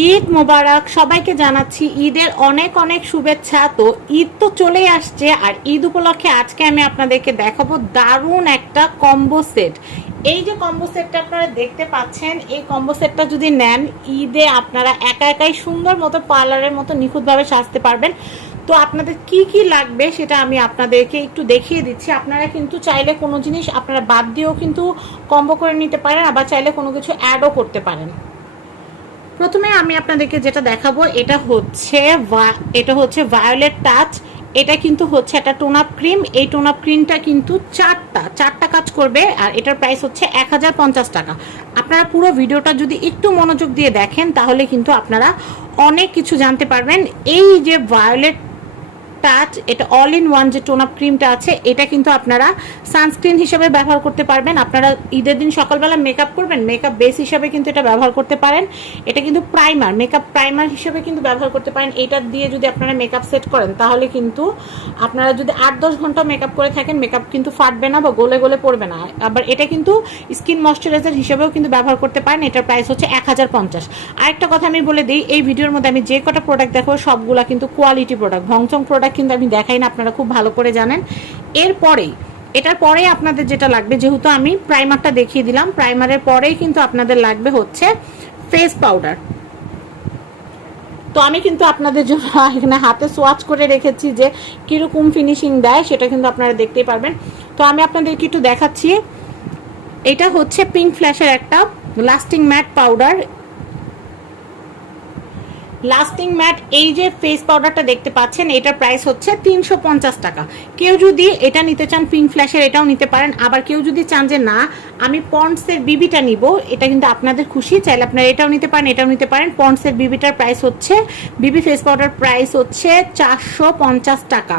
ঈদ মোবারক, সবাইকে জানাচ্ছি ঈদের অনেক অনেক শুভেচ্ছা। তো ঈদ তো চলেই আসছে আর ঈদ উপলক্ষে আজকে আমি আপনাদেরকে দেখাবো দারুণ একটা কম্বো সেট। এই যে কম্বো সেটটা আপনারা দেখতে পাচ্ছেন, এই কম্বো সেটটা যদি নেন, ঈদে আপনারা একা একাই সুন্দর মতো পার্লারের মতো নিখুঁতভাবে সাজতে পারবেন। তো আপনাদের কি কি লাগবে সেটা আমি আপনাদেরকে একটু দেখিয়ে দিচ্ছি। আপনারা কিন্তু চাইলে কোনো জিনিস আপনারা বাদ দিয়েও কিন্তু কম্বো করে নিতে পারেন, আবার চাইলে কোনো কিছু অ্যাডও করতে পারেন। প্রথমে আমি আপনাদেরকে যেটা দেখাবো, এটা হচ্ছে এটা হচ্ছে ভায়োলেট টাচ এটা কিন্তু হচ্ছে একটা টোন আপ ক্রিম এই টোন আপ ক্রিমটা কিন্তু চারটা চারটা কাজ করবে আর এটার প্রাইস হচ্ছে এক হাজার পঞ্চাশ টাকা। আপনারা পুরো ভিডিওটা যদি একটু মনোযোগ দিয়ে দেখেন, তাহলে কিন্তু আপনারা অনেক কিছু জানতে পারবেন। এই যে ভায়োলেট টাচ এটা অল ইন ওয়ান যে টোন আপ ক্রিমটা আছে, এটা কিন্তু আপনারা সানস্ক্রিন হিসেবে ব্যবহার করতে পারবেন। আপনারা ঈদের দিন সকালবেলা মেকআপ করবেন মেকআপ বেস হিসেবে কিন্তু এটা ব্যবহার করতে পারেন। এটা কিন্তু প্রাইমার মেকআপ প্রাইমার হিসেবে কিন্তু ব্যবহার করতে পারেন। এটা দিয়ে যদি আপনারা মেকআপ সেট করেন, তাহলে কিন্তু আপনারা যদি আট দশ ঘণ্টা মেকআপ করে থাকেন মেকআপ কিন্তু ফাটবে না বা গলে গোলে পড়বে না। আবার এটা কিন্তু স্কিন ময়শ্চারাইজার হিসেবেও কিন্তু ব্যবহার করতে পারেন। এটার প্রাইস হচ্ছে এক হাজার পঞ্চাশ। আরেকটা কথা আমি বলে দিই, এই ভিডিওর মধ্যে আমি যে কটা প্রোডাক্ট দেখো সবগুলা কিন্তু কোয়ালিটি প্রোডাক্ট ভংচং প্রোডাক্ট কিন্তু আমি দেখাই না, আপনারা খুব ভালো করে জানেন। এরপরেই এটার পরে আপনাদের যেটা লাগবে, যেহেতু আমি প্রাইমারটা দেখিয়ে দিলাম প্রাইমারের পরেই কিন্তু আপনাদের লাগবে হচ্ছে ফেস পাউডার তো আমি কিন্তু আপনাদের জন্য এখানে হাতে সোয়াচ করে রেখেছি যে কীরকম ফিনিশিং দেয়, সেটা কিন্তু আপনারা দেখতেই পারবেন। তো আমি আপনাদেরকে একটু দেখাচ্ছি। এটা হচ্ছে পিঙ্ক ফ্ল্যাশের একটা lasting matte powder lasting matte এই যে ফেস পাউডারটা দেখতে পাচ্ছেন, এটার প্রাইস হচ্ছে তিনশো পঞ্চাশ টাকা। কেউ যদি এটা নিতে চান পিঙ্ক ফ্ল্যাশের এটাও নিতে পারেন, আবার কেউ যদি চান যে না, আমি পন্ডসের বিবিটা নিব, এটা কিন্তু আপনাদের খুশি, চাইলে আপনারা এটাও নিতে পারেন, এটাও নিতে পারেন। পন্ডসের বিবিটার প্রাইস হচ্ছে বিবি ফেস পাউডার প্রাইস হচ্ছে চারশো পঞ্চাশ টাকা।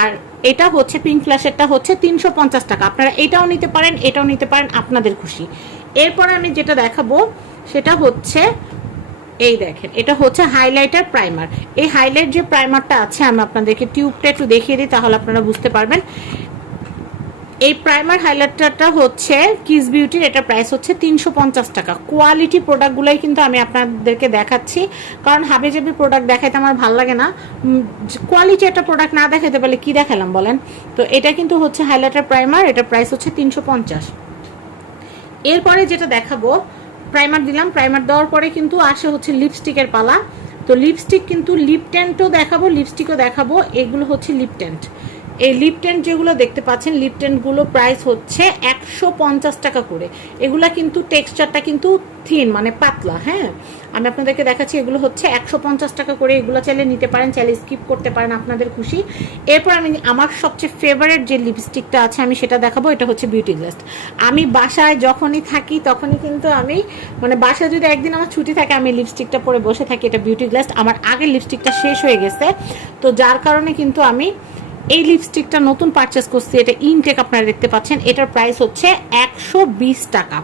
আর এটা হচ্ছে পিঙ্ক ফ্ল্যাশেরটা হচ্ছে তিনশো পঞ্চাশ টাকা। আপনারা এটাও নিতে পারেন, এটাও নিতে পারেন, আপনাদের খুশি। এরপর আমি যেটা দেখাবো, সেটা হচ্ছে এই দেখেন, এটা হচ্ছে হাইলাইটার প্রাইমার এই হাইলাইট যে প্রাইমারটা আছে, আমি আপনাদেরকে টিউবটা একটু দেখিয়ে দিই, তাহলে আপনারা বুঝতে পারবেন। এই প্রাইমার হাইলাইটারটা হচ্ছে কিস বিউটির এটা প্রাইস হচ্ছে তিনশো পঞ্চাশ টাকা। কোয়ালিটি প্রোডাক্টগুলোই কিন্তু আমি আপনাদেরকে দেখাচ্ছি। কারণ হাবে জাবি প্রোডাক্ট দেখাইতে আমার ভালো লাগে না। কোয়ালিটি একটা প্রোডাক্ট না দেখাইতে পারলে কি দেখালাম বলেন? তো এটা কিন্তু হচ্ছে হাইলাইটার প্রাইমার এটা প্রাইস হচ্ছে তিনশো পঞ্চাশ। এরপরে যেটা দেখাবো প্রাইমার দিলাম প্রাইমার দেওয়ার পরে কিন্তু আসে হচ্ছে লিপস্টিকের পালা। তো লিপস্টিক কিন্তু লিপ টেন্টও দেখাবো লিপস্টিকও দেখাবো, এগুলো হচ্ছে লিপ টেন্ট এই লিপ টেন্ট যেগুলো দেখতে পাচ্ছেন লিপ টেন্টগুলো প্রাইস হচ্ছে একশো পঞ্চাশ টাকা করে। এগুলা কিন্তু টেক্সচারটা কিন্তু থিন মানে পাতলা হ্যাঁ? আমি আপনাদেরকে দেখাচ্ছি, এগুলো হচ্ছে একশো পঞ্চাশ টাকা করে। এগুলো চাইলে নিতে পারেন, চাইলে স্কিপ করতে পারেন আপনাদের খুশি। এরপর আমি, আমার সবচেয়ে ফেভারেট যে লিপস্টিকটা আছে, আমি সেটা দেখাবো, এটা হচ্ছে বিউটি গ্লাস্ট আমি বাসায় যখনই থাকি, তখনই কিন্তু আমি মানে বাসায় যদি একদিন আমার ছুটি থাকে, আমি লিপস্টিকটা পরে বসে থাকি, এটা বিউটি গ্লাস্ট আমার আগের লিপস্টিকটা শেষ হয়ে গেছে। তো যার কারণে কিন্তু আমি এই লিপস্টিকটা নতুন পারচেস করছি, এটা ইনটেক আপনারা দেখতে পাচ্ছেন, এটার প্রাইস হচ্ছে একশো বিশ টাকা।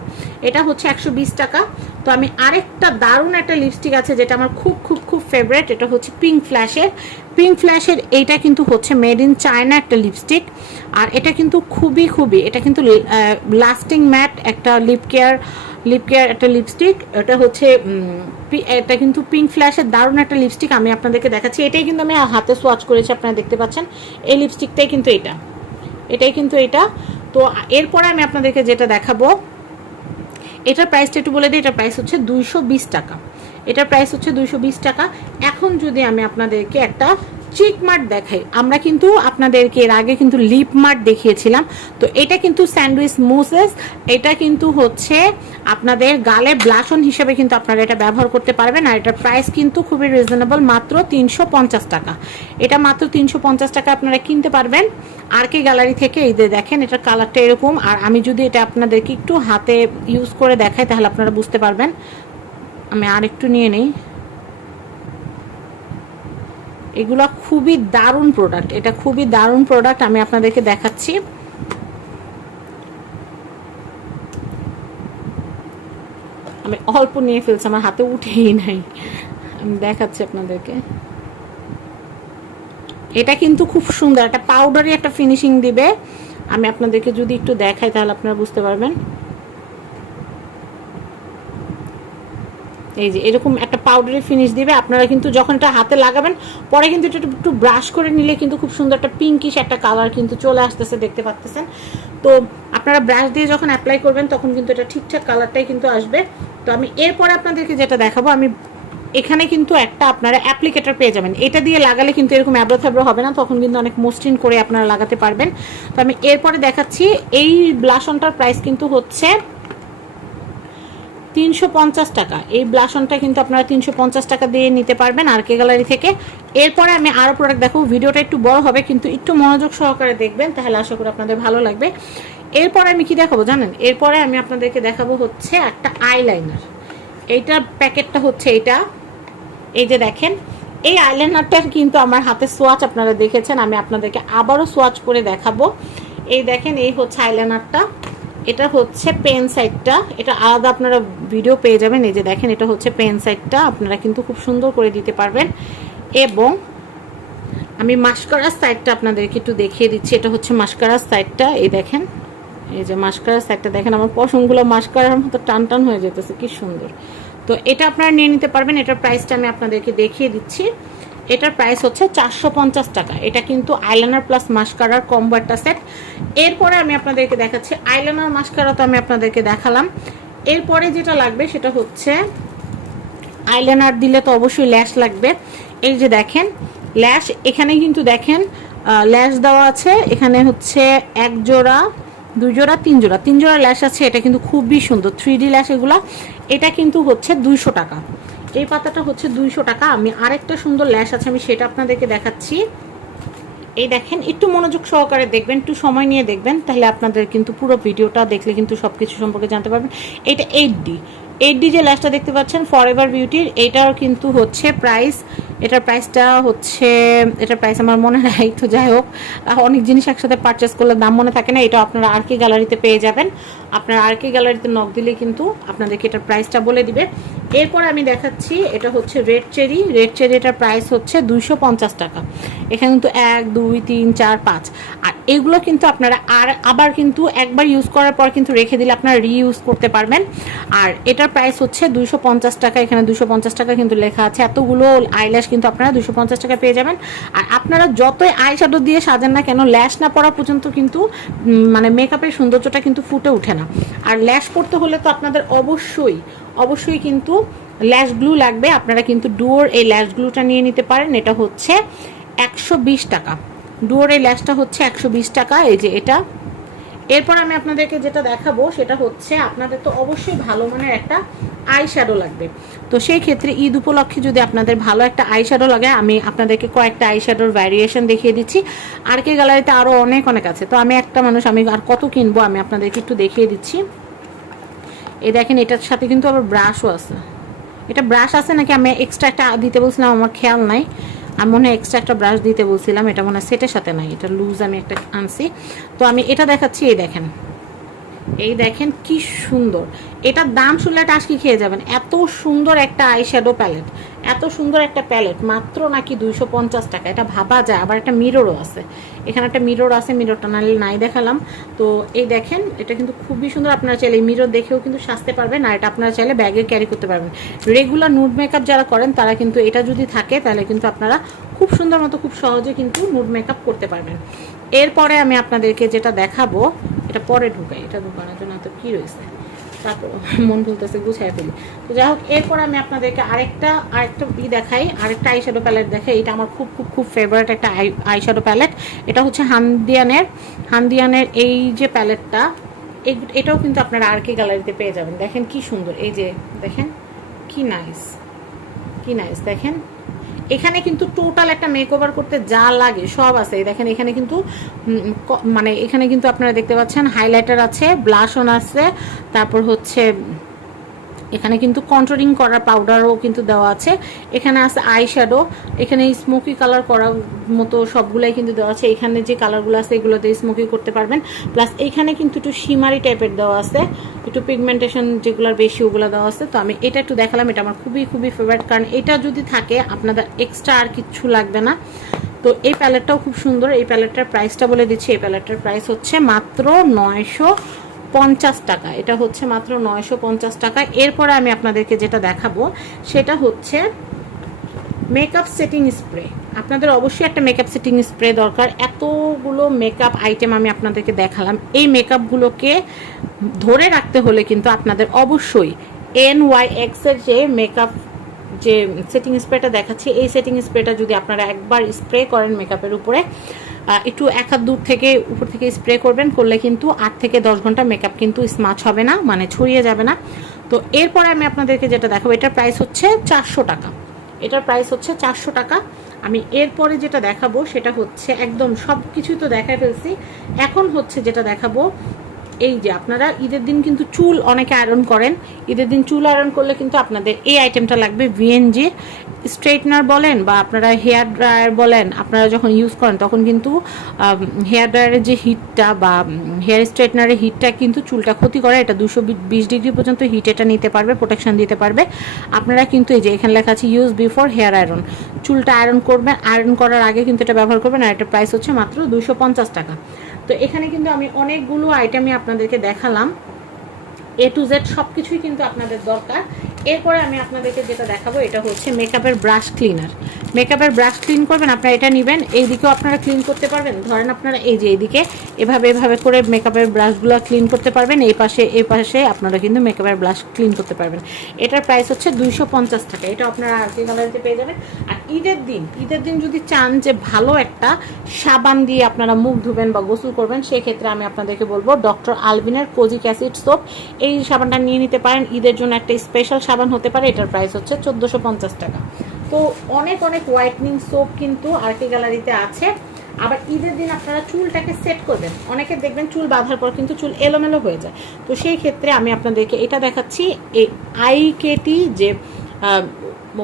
এটা হচ্ছে একশো বিশ টাকা। তো আমি আরেকটা দারুণ একটা লিপস্টিক আছে যেটা আমার খুব খুব খুব ফেভারেট এটা হচ্ছে পিঙ্ক ফ্ল্যাশের পিঙ্ক ফ্ল্যাশের এইটা কিন্তু হচ্ছে মেড ইন চায়না একটা লিপস্টিক আর এটা কিন্তু খুবই খুবই, এটা কিন্তু লাস্টিং ম্যাট একটা লিপ কেয়ার লিপ কেয়ার একটা লিপস্টিক এটা হচ্ছে এটা কিন্তু পিঙ্ক ফ্ল্যাশের দারুণ একটা লিপস্টিক আমি আপনাদেরকে দেখাচ্ছি। এটাই কিন্তু আমি হাতে সোয়াচ করেছি, আপনারা দেখতে পাচ্ছেন। এই লিপস্টিকটাই কিন্তু এটা। এটাই কিন্তু এটা। তো এরপরে আমি আপনাদেরকে যেটা দেখাবো, এটার প্রাইসটা একটু বলে দিই, এটার প্রাইস হচ্ছে দুইশো বিশ টাকা। এটার প্রাইস হচ্ছে দুইশো বিশ টাকা। এখন যদি আমি আপনাদেরকে একটা চিক মার্ট দেখাই। আমরা কিন্তু আপনাদেরকে এর আগে কিন্তু লিপ মার্ট দেখিয়েছিলাম। তো এটা কিন্তু স্যান্ডউইচ মুসেস। এটা কিন্তু হচ্ছে আপনাদের গালে ব্লাশন হিসেবে কিন্তু আপনারা এটা ব্যবহার করতে পারবেন। আর এটার প্রাইস কিন্তু খুবই রিজনেবল মাত্র তিনশো পঞ্চাশ টাকা। এটা মাত্র তিনশো পঞ্চাশ টাকা আপনারা কিনতে পারবেন। আর কে গ্যালারি থেকে এই দেখেন, এটার কালারটা এরকম। আর আমি যদি এটা আপনাদেরকে একটু হাতে ইউজ করে দেখাই, তাহলে আপনারা বুঝতে পারবেন। আমি আর একটু নিয়ে নিই। এগুলো খুবই দারুণ প্রোডাক্ট এটা খুবই দারুণ প্রোডাক্ট আমি আপনাদেরকে দেখাচ্ছি। আমি অল্প নিয়ে ফেলছি, আমার হাতে উঠেই নাই। আমি দেখাচ্ছি আপনাদেরকে। এটা কিন্তু খুব সুন্দর, একটা পাউডারি একটা ফিনিশিং দিবে। আমি আপনাদেরকে যদি একটু দেখাই তাহলে আপনারা বুঝতে পারবেন। এই যে, এরকম একটা পাউডারি ফিনিশ দিবে। আপনারা কিন্তু যখন এটা হাতে লাগাবেন, পরে কিন্তু এটা একটু ব্রাশ করে নিলে কিন্তু খুব সুন্দর একটা পিঙ্কিশ একটা কালার কিন্তু চলে আসতেছে দেখতে পাচ্তেছেন। তো আপনারা ব্রাশ দিয়ে যখন অ্যাপ্লাই করবেন, তখন কিন্তু এটা ঠিকঠাক কালারটাই কিন্তু আসবে। তো আমি এরপরে আপনাদেরকে যেটা দেখাবো, আমি এখানে কিন্তু একটা আপনারা অ্যাপ্লিকেটার পেয়ে যাবেন। এটা দিয়ে লাগালে কিন্তু এরকম অ্যাব্রো থ্যাব্রো হবে না, তখন কিন্তু অনেক মসৃণ করে আপনারা লাগাতে পারবেন। তো আমি এরপরে দেখাচ্ছি, এই ব্লাশনটার প্রাইস কিন্তু হচ্ছে তিনশো পঞ্চাশ টাকা। এই ব্লাশনটা কিন্তু আপনারা তিনশো পঞ্চাশ টাকা দিয়ে নিতে পারবেন আর কে গ্যালারি থেকে। এরপরে আমি আরও প্রোডাক্ট দেখো ভিডিওটা একটু বড় হবে, কিন্তু একটু মনোযোগ সহকারে দেখবেন, তাহলে আশা করি আপনাদের ভালো লাগবে। এরপরে আমি কি দেখাবো জানেন? এরপরে আমি আপনাদেরকে দেখাবো হচ্ছে একটা আইলাইনার এইটার প্যাকেটটা হচ্ছে এইটা। এই যে দেখেন, এই আইলাইনারটার কিন্তু আমার হাতে সোয়াচ আপনারা দেখেছেন, আমি আপনাদেরকে আবারও সোয়াচ করে দেখাবো। এই দেখেন, এই হচ্ছে আইলাইনারটা এটা হচ্ছে পেন সাইডটা এটা আলাদা আপনারা ভিডিও পেয়ে যাবেন। এই যে দেখেন, এটা হচ্ছে পেন সাইডটা আপনারা কিন্তু খুব সুন্দর করে দিতে পারবেন। এবং আমি মাস্কারার সাইডটা আপনাদেরকে একটু দেখিয়ে দিচ্ছি। এটা হচ্ছে মাস্কারার সাইডটা এই দেখেন, এই যে মাস্কারার সাইডটা দেখেন, আমার পশমগুলো মাস্কারার মতো টান টান হয়ে যেতেছে। কি সুন্দর। তো এটা আপনারা নিয়ে নিতে পারবেন। এটার প্রাইসটা আমি আপনাদেরকে দেখিয়ে দিচ্ছি। এটার প্রাইস হচ্ছে চারশো পঞ্চাশ টাকা। এটা কিন্তু আইলাইনার প্লাস মাস্কারার কম্বো একটা সেট এরপরে আমি আপনাদেরকে দেখাচ্ছি আইলাইনার মাস্কারা তো আমি আপনাদেরকে দেখালাম। এরপরে যেটা লাগবে সেটা হচ্ছে আইলাইনার দিলে তো অবশ্যই ল্যাশ লাগবে। এই যে দেখেন ল্যাশ এখানে কিন্তু দেখেন ল্যাশ দেওয়া আছে। এখানে হচ্ছে এক জোড়া, দুই জোড়া, তিন জোড়া। তিন জোড়া ল্যাশ আছে, এটা কিন্তু খুবই সুন্দর। থ্রি ডি ল্যাশ এগুলো, এটা কিন্তু হচ্ছে দুইশো টাকা। এই পাতাটা হচ্ছে দুইশো টাকা। আমি আরেকটা সুন্দর ল্যাশ আছে, আমি সেটা আপনাদেরকে দেখাচ্ছি। এই দেখেন, একটু মনোযোগ সহকারে দেখবেন, একটু সময় নিয়ে দেখবেন, তাহলে আপনাদের কিন্তু পুরো ভিডিওটা দেখলে কিন্তু সব কিছু সম্পর্কে জানতে পারবেন। এটা এইট ডি এইট ডি যে ল্যাশটা দেখতে পাচ্ছেন ফর এভার বিউটির এইটার কিন্তু হচ্ছে প্রাইস এটার প্রাইসটা হচ্ছে, এটার প্রাইস আমার মনে নাই, তো যাই হোক, অনেক জিনিস একসাথে পারচেস করলে দাম মনে থাকে না, এটা আপনারা আর কে গ্যালারিতে পেয়ে যাবেন। আপনারা আর কে গ্যালারিতে নক দিলে কিন্তু আপনাদেরকে এটার প্রাইসটা বলে দিবে। এরপর আমি দেখাচ্ছি, এটা হচ্ছে রেড চেরি। রেড চেরি এটার প্রাইস হচ্ছে দুইশো পঞ্চাশ টাকা। এখানে কিন্তু এক, দুই, তিন, চার, পাঁচ। আর এগুলো কিন্তু আপনারা আর আবার কিন্তু একবার ইউজ করার পর কিন্তু রেখে দিলে আপনারা রিইউজ করতে পারবেন। আর এটার প্রাইস হচ্ছে দুইশো পঞ্চাশ টাকা। এখানে দুশো টাকা কিন্তু লেখা আছে। এতগুলো আইল্যাশ কিন্তু আপনারা দুশো টাকা পেয়ে যাবেন। আর আপনারা যতই আই শ্যাডো দিয়ে সাজেন না কেন ল্যাশ না পড়া পর্যন্ত কিন্তু মানে মেকআপের সৌন্দর্যটা কিন্তু ফুটে ওঠে না। আর ল্যাশ পড়তে হলে তো আপনাদের অবশ্যই অবশ্যই কিন্তু ল্যাশ গ্লু লাগবে। আপনারা কিন্তু ডুয়োর এই ল্যাশ গ্লুটা নিয়ে নিতে পারেন। এটা হচ্ছে একশো বিশ টাকা। ডুয়োর এই ল্যাশটা হচ্ছে একশো বিশ টাকা। এই যে এটা। এরপর আমি আপনাদেরকে যেটা দেখাবো, সেটা হচ্ছে আপনাদের তো অবশ্যই ভালো মানের একটা আই শ্যাডো লাগবে। তো সেই ক্ষেত্রে ঈদ উপলক্ষে যদি আপনাদের ভালো একটা আই শ্যাডো লাগে, আমি আপনাদেরকে কয়েকটা আই শ্যাডোর ভ্যারিয়েশন দেখিয়ে দিচ্ছি। আর কে গ্যালারিতে আরও অনেক অনেক আছে। তো আমি একটা মানুষ, আমি আর কত কিনবো, আমি আপনাদেরকে একটু দেখিয়ে দিচ্ছি। এই দেখেন, এটার সাথে কিন্তু আবার ব্রাশও আছে। এটা ব্রাশ আছে নাকি? আমি এক্সট্রা একটা দিতে বলছিলাম, আমার খেয়াল নাই। আমি মনে হয় এক্সট্রা একটা ব্রাশ দিতে বলছিলাম, এটা মনে হয় সেটের সাথে নাই। এটা লুজ আমি একটা আনছি। তো আমি এটা দেখাচ্ছি, এই দেখেন। এই দেখেন কি সুন্দর। এটার দাম শুনলে টাসকি খেয়ে যাবেন? এত সুন্দর একটা আইশ্যাডো প্যালেট এত সুন্দর একটা প্যালেট, মাত্র নাকি দুইশো পঞ্চাশ টাকা। এটা ভাবা যায়, আবার একটা মিররও আছে। এখানে একটা মিরর আছে মিররটা নাহলে নাই দেখালাম। তো এই দেখেন, এটা কিন্তু খুবই সুন্দর, আপনারা চাইলে এই মিরর দেখেও কিন্তু সাজতে পারবেন, আর এটা আপনারা চাইলে ব্যাগে ক্যারি করতে পারবেন। রেগুলার নুড মেকআপ যারা করেন, তারা কিন্তু এটা যদি থাকে, তাহলে কিন্তু আপনারা খুব সুন্দর মতো, খুব সহজে কিন্তু নুড মেকআপ করতে পারবেন। এরপরে আমি আপনাদেরকে যেটা দেখাবো, এটা পরে ঢুকাই, এটা ঢুকানোর জন্য তো কী রয়েছে? তারপর মন বলতেছে গুছাই ফেলি। তো যাই হোক, এরপর আমি আপনাদেরকে আরেকটা আরেকটা ই দেখাই, আরেকটা আইশ্যাডো প্যালেট দেখাই। এটা আমার খুব খুব খুব ফেভারিট একটা আই আইশ্যাডো প্যালেট এটা হচ্ছে হান্দিয়ানের হান্দিয়ানের এই যে প্যালেটটা এটাও কিন্তু আপনারা আর কে গ্যালারিতে পেয়ে যাবেন। দেখেন কি সুন্দর, এই যে দেখেন, কি নাইস কি নাইস দেখেন। এখানে কিন্তু টোটাল একটা মেকওভার করতে যা লাগে সব আছে। দেখেন, এখানে কিন্তু মানে এখানে কিন্তু আপনারা দেখতে পাচ্ছেন হাইলাইটার আছে ব্লাশন আছে, তারপর হচ্ছে এখানে কিন্তু কন্ট্রোলিং করার পাউডারও কিন্তু দেওয়া আছে। এখানে আছে আই শ্যাডো এখানে স্মোকি কালার করার মতো সবগুলাই কিন্তু দেওয়া আছে। এখানে যে কালারগুলো আছে এগুলোতে স্মোকি করতে পারবেন। প্লাস এখানে কিন্তু একটু শিমারি টাইপের দেওয়া আছে। একটু পিগমেন্টেশন যেগুলোর বেশি, ওগুলো দেওয়া আছে। তো আমি এটা একটু দেখালাম, এটা আমার খুবই খুবই ফেভারিট কারণ এটা যদি থাকে, আপনাদের এক্সট্রা আর কিচ্ছু লাগবে না। তো এই প্যালেটটাও খুব সুন্দর। এই প্যালেটটার প্রাইসটা বলে দিচ্ছি। এই প্যালেটটার প্রাইস হচ্ছে মাত্র নয়শো পঞ্চাশ টাকা। এটা হচ্ছে মাত্র নয়শো পঞ্চাশ টাকা। এরপরে আমি আপনাদেরকে যেটা দেখাবো, সেটা হচ্ছে মেকআপ সেটিং স্প্রে আপনাদের অবশ্যই একটা মেকআপ সেটিং স্প্রে দরকার। এতগুলো মেকআপ আইটেম আমি আপনাদেরকে দেখালাম। এই মেকআপগুলোকে ধরে রাখতে হলে কিন্তু আপনাদের অবশ্যই এন ওয়াই এক্সের যে মেকআপ যে সেটিং স্প্রেটা দেখাচ্ছি, এই সেটিং স্প্রেটা যদি আপনারা একবার স্প্রে করেন মেকআপের উপরে একটু এক হাত দূর থেকে, উপর থেকে স্প্রে করবেন, করলে কিন্তু আট থেকে দশ ঘণ্টা মেকআপ কিন্তু স্মাচ হবে না মানে ছড়িয়ে যাবে না। তো এরপরে আমি আপনাদেরকে যেটা দেখাবো, এটার প্রাইস হচ্ছে চারশো টাকা। এটার প্রাইস হচ্ছে চারশো টাকা। আমি এরপরে যেটা দেখাবো, সেটা হচ্ছে একদম সব কিছুই তো দেখায় ফেলছি। এখন হচ্ছে যেটা দেখাবো এই যে আপনারা ঈদের দিন কিন্তু চুল অনেকে আয়রন করেন। ঈদের দিন চুল আয়রন করলে কিন্তু আপনাদের এই আইটেমটা লাগবে ভিএনজির স্ট্রেটনার বলেন বা আপনারা হেয়ার ড্রায়ার বলেন, আপনারা যখন ইউজ করেন তখন কিন্তু হেয়ার ড্রায়ারের যে হিটটা বা হেয়ার স্ট্রেটনারের হিটটা কিন্তু চুলটা ক্ষতি করে। এটা দুশো বিশ ডিগ্রি পর্যন্ত হিট এটা নিতে পারবে প্রোটেকশন দিতে পারবে। আপনারা কিন্তু এই যে এখানে লেখা আছে ইউজ বিফোর হেয়ার আয়রন চুলটা আয়রন করবেন আয়রন করার আগে কিন্তু এটা ব্যবহার করবেন আর এটার প্রাইস হচ্ছে মাত্র দুশো পঞ্চাশ টাকা। তো এখানে কিন্তু আমি অনেকগুলো আইটেমই আপনাদেরকে দেখালাম। এ টু জেড সব কিছুই কিন্তু আপনাদের দরকার। এরপরে আমি আপনাদেরকে যেটা দেখাবো, এটা হচ্ছে মেকআপের ব্রাশ ক্লিনার মেকআপের ব্রাশ ক্লিন করবেন, আপনারা এটা নেবেন, এইদিকেও আপনারা ক্লিন করতে পারবেন। ধরেন আপনারা এই যে এইদিকে, এভাবে এভাবে করে মেকআপের ব্রাশগুলো ক্লিন করতে পারবেন, এই পাশে এই পাশে আপনারা কিন্তু মেকআপের ব্রাশ ক্লিন করতে পারবেন। এটার প্রাইস হচ্ছে দুইশো পঞ্চাশ টাকা। এটা আপনারা আরতি গ্যালারিতে পেয়ে যাবেন। আর ঈদের দিন ঈদের দিন যদি চান যে ভালো একটা সাবান দিয়ে আপনারা মুখ ধুবেন বা গোসল করবেন, সেক্ষেত্রে আমি আপনাদেরকে বলব ডক্টর আলভিনের কোজিক অ্যাসিড সোপ। এই সাবানটা নিয়ে নিতে পারেন। ঈদের জন্য একটা স্পেশাল সাবান হতে পারে, এটার প্রাইস হচ্ছে চোদ্দোশো পঞ্চাশ টাকা। তো অনেক অনেক হোয়াইটনিং সোপ কিন্তু আর্টি গ্যালারিতে আছে। আবার ঈদের দিন আপনারা চুলটাকে সেট করবেন। অনেকে দেখবেন চুল বাঁধার পর কিন্তু চুল এলোমেলো হয়ে যায়। তো সেই ক্ষেত্রে আমি আপনাদেরকে এটা দেখাচ্ছি, এই আইকেটি যে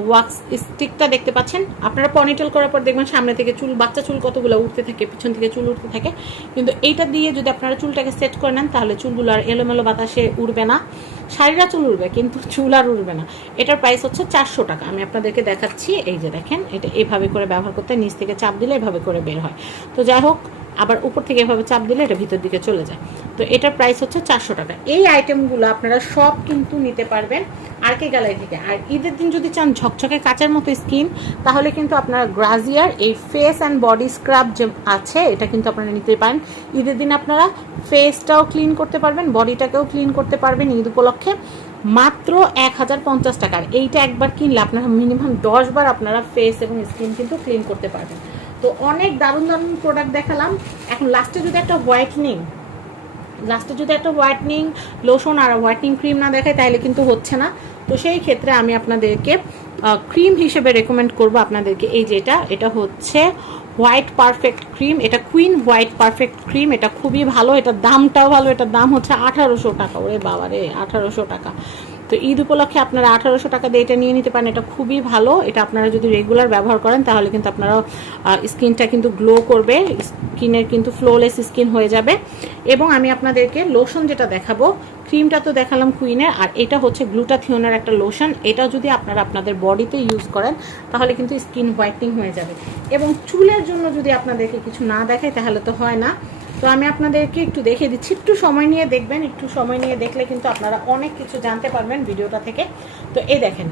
ওয়াক্স স্টিকটা দেখতে পাচ্ছেন। আপনারা পনিটেল করার পর দেখবেন সামনে থেকে চুল, বাচ্চা চুল কতগুলো উঠতে থাকে, পিছন থেকে চুল উঠতে থাকে। কিন্তু এইটা দিয়ে যদি আপনারা চুলটাকে সেট করে নেন, তাহলে চুলগুলো আর এলোমেলো বাতাসে উড়বে না। শাড়িরা চুল উড়বে, কিন্তু চুল আর উড়বে না। এটার প্রাইস হচ্ছে চারশো টাকা। আমি আপনাদেরকে দেখাচ্ছি, এই যে দেখেন, এটা এভাবে করে ব্যবহার করতে নিচ থেকে চাপ দিলে এভাবে করে বের হয়। তো যাই হোক আবার উপর থেকে এভাবে চাপ দিলে এটা ভিতর দিকে চলে যায়। তো এটার প্রাইস হচ্ছে চারশো টাকা। এই আইটেমগুলো আপনারা সব কিন্তু নিতে পারবেন আর কে গ্যালারি থেকে আর ঈদের দিন যদি চান ঝকঝকে কাচের মতো স্কিন তাহলে কিন্তু আপনারা গ্রাজিয়ার এই ফেস অ্যান্ড বডি স্ক্রাব যে আছে, এটা কিন্তু আপনারা নিতে পারেন। ঈদের দিন আপনারা ফেসটাও ক্লিন করতে পারবেন বডিটাকেও ক্লিন করতে পারবেন ঈদ উপলক্ষে। মাত্র এক হাজার পঞ্চাশ টাকার। এইটা একবার কিনলে আপনারা মিনিমাম দশ বার আপনারা ফেস এবং স্কিন কিন্তু ক্লিন করতে পারবেন। তো অনেক দারুণ দারুণ প্রোডাক্ট দেখালাম। এখন লাস্টে যদি একটা হোয়াইটনিং লাস্টে যদি একটা হোয়াইটনিং লোশন আর হোয়াইটনিং ক্রিম না দেখায় তাহলে কিন্তু হচ্ছে না। তো সেই ক্ষেত্রে আমি আপনাদেরকে ক্রিম হিসেবে রেকমেন্ড করব আপনাদেরকে। এই যেটা এটা হচ্ছে হোয়াইট পারফেক্ট ক্রিম এটা কুইন হোয়াইট পারফেক্ট ক্রিম এটা খুবই ভালো এটার দামটাও ভালো এটার দাম হচ্ছে আঠারোশো টাকা। ওরে বাবা রে আঠারোশো টাকা। তো ঈদ উপলক্ষে আপনারা আঠারোশো টাকা দিয়ে এটা নিয়ে নিতে পারেন। এটা খুবই ভালো। এটা আপনারা যদি রেগুলার ব্যবহার করেন, তাহলে কিন্তু আপনারা স্কিনটা কিন্তু গ্লো করবে। স্কিনের কিন্তু ফ্লোলেস স্কিন হয়ে যাবে। এবং আমি আপনাদেরকে লোশন যেটা দেখাবো ক্রিমটা তো দেখালাম কুইনের আর এটা হচ্ছে গ্লুটাথিওনের একটা লোশন এটা যদি আপনারা আপনাদের বডিতে ইউজ করেন, তাহলে কিন্তু স্কিন হোয়াইটনিং হয়ে যাবে। এবং চুলের জন্য যদি আপনাদেরকে কিছু না দেখায় তাহলে তো হয় না। তো আমি আপনাদেরকে একটু দেখে দিচ্ছি। একটু সময় নিয়ে দেখবেন, একটু সময় নিয়ে দেখলে কিন্তু আপনারা অনেক কিছু জানতে পারবেন ভিডিওটা থেকে। তো এই দেখেন,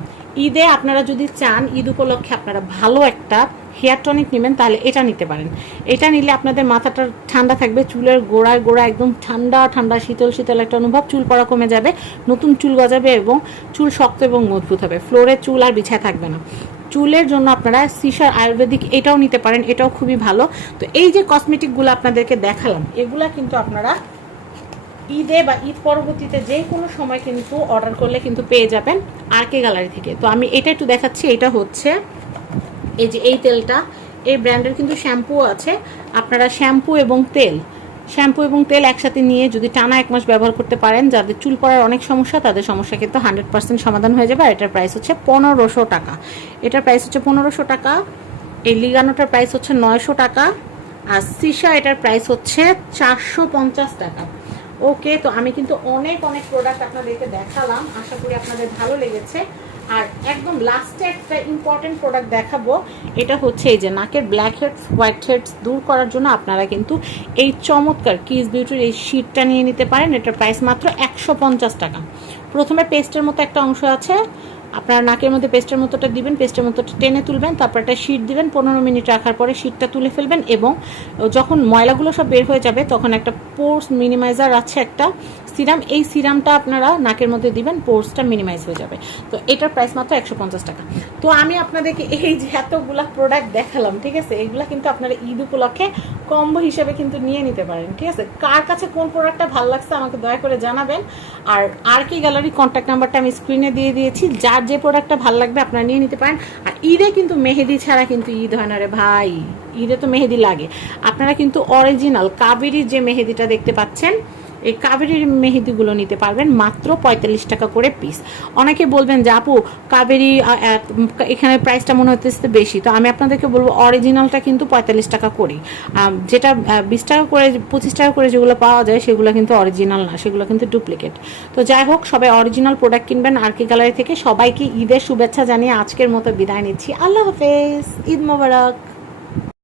ঈদে আপনারা যদি চান, ঈদ উপলক্ষে আপনারা ভালো একটা হেয়ার টনিক নেবেন, তাহলে এটা নিতে পারেন। এটা নিলে আপনাদের মাথাটা ঠান্ডা থাকবে, চুলের গোড়ায় গোড়া একদম ঠান্ডা ঠান্ডা, শীতল শীতল একটা অনুভব, চুল পড়া কমে যাবে, নতুন চুল গজাবে এবং চুল শক্ত এবং মজবুত হবে। ফ্লোরে চুল আর বিছায় থাকবে না। চুলের জন্য আপনারা সিসার আয়ুর্বেদিক এটাও নিতে পারেন, এটাও খুবই ভালো। তো এই যে কসমেটিকগুলো আপনাদেরকে দেখালাম, এগুলা কিন্তু আপনারা ঈদে বা ঈদ পরবর্তীতে যে কোনো সময় কিন্তু অর্ডার করলে কিন্তু পেয়ে যাবেন আর কে গ্যালারি থেকে। তো আমি এটা একটু দেখাচ্ছি, এটা হচ্ছে এই যে এই তেলটা, এই ব্র্যান্ডের কিন্তু শ্যাম্পু আছে। আপনারা শ্যাম্পু এবং তেল শ্যাম্পু এবং তেল একসাথে নিয়ে যদি টানা এক মাস ব্যবহার করতে পারেন, যাদের চুল পড়ার অনেক সমস্যা, তাদের সমস্যা কিন্তু হান্ড্রেড পার্সেন্ট সমাধান হয়ে যাবে। আর এটার প্রাইস হচ্ছে পনেরোশো টাকা। এটার প্রাইস হচ্ছে পনেরোশো টাকা। এই লিগানোটার প্রাইস হচ্ছে নয়শো টাকা। আর সিসা, এটার প্রাইস হচ্ছে চারশো পঞ্চাশ টাকা। ওকে তো আমি কিন্তু অনেক অনেক প্রোডাক্ট আপনাদেরকে দেখালাম। আশা করি আপনাদের ভালো লেগেছে। আর একদম লাস্টে একটা ইম্পর্টেন্ট প্রোডাক্ট দেখাবো। এটা হচ্ছে এই যে নাকের ব্ল্যাক হেডস হোয়াইট হেডস দূর করার জন্য আপনারা কিন্তু এই চমৎকার কিস বিউটির এই শিটটা নিয়ে নিতে পারেন। এটার প্রাইস মাত্র একশো পঞ্চাশ টাকা। প্রথমে পেস্টের মতো একটা অংশ আছে। আপনার নাকের মধ্যে পেস্টের মতোটা দিবেন পেস্টের মতোটা টেনে তুলবেন তারপর একটা শিট দিবেন, পনেরো মিনিট রাখার পরে শিটটা তুলে ফেলবেন এবং যখন ময়লাগুলো সব বের হয়ে যাবে, তখন একটা পোর্স মিনিমাইজার আছে, একটা সিরাম এই সিরামটা আপনারা নাকের মধ্যে দিবেন পোর্সটা মিনিমাইজ হয়ে যাবে। তো এটার প্রাইস মাত্র একশো পঞ্চাশ টাকা। তো আমি আপনাদেরকে এই যে এতগুলা প্রোডাক্ট দেখালাম, ঠিক আছে? এগুলা কিন্তু আপনারা ঈদ উপলক্ষে কম্বো হিসেবে কিন্তু নিয়ে নিতে পারেন, ঠিক আছে? কার কাছে কোন প্রোডাক্টটা ভালো লাগছে আমাকে দয়া করে জানাবেন। আর আর কি গ্যালারি কন্ট্যাক্ট নাম্বারটা আমি স্ক্রিনে দিয়ে দিয়েছি। যার যে প্রোডাক্টটা ভালো লাগবে আপনারা নিয়ে নিতে পারেন। আর ঈদে কিন্তু মেহেদি ছাড়া কিন্তু ঈদ হয় না রে ভাই। ঈদে তো মেহেদি লাগে। আপনারা কিন্তু অরিজিনাল কাবেরির যে মেহেদিটা দেখতে পাচ্ছেন এই কাবেরির মেহেদিগুলো নিতে পারবেন মাত্র পঁয়তাল্লিশ টাকা করে পিস অনেকে বলবেন যে, আপু, কাবেরি এখানে প্রাইসটা মনে হচ্ছে বেশি। তো আমি আপনাদেরকে বলব অরিজিনালটা কিন্তু পঁয়তাল্লিশ টাকা করি যেটা বিশ টাকা করে, পঁচিশ টাকা করে যেগুলো পাওয়া যায়, সেগুলো কিন্তু অরিজিনাল না, সেগুলো কিন্তু ডুপ্লিকেট তো যাই হোক, সবাই অরিজিনাল প্রোডাক্ট কিনবেন আর কি গ্যালারি থেকে। সবাইকে ঈদের শুভেচ্ছা জানিয়ে আজকের মতো বিদায় নিচ্ছি। আল্লাহ হাফেজ, ঈদ মোবারক।